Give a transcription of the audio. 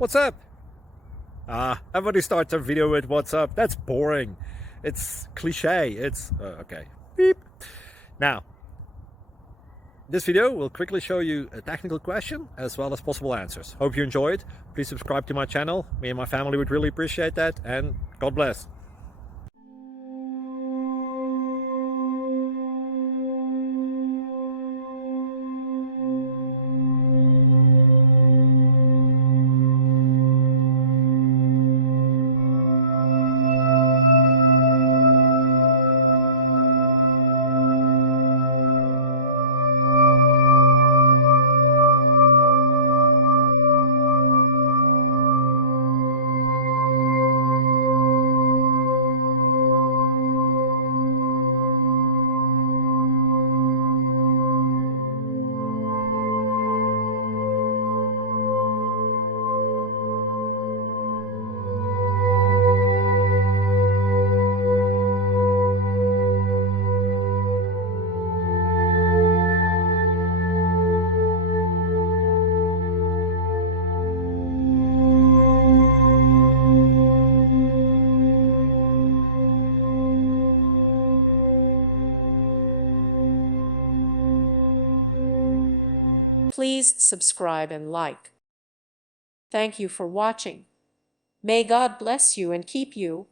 What's up? Everybody starts their video with what's up. That's boring. It's cliche. It's okay. Beep. Now, this video will quickly show you a technical question as well as possible answers. Hope you enjoyed. Please subscribe to my channel. Me and my family would really appreciate that, and God bless. Please subscribe and like. Thank you for watching. May God bless you and keep you.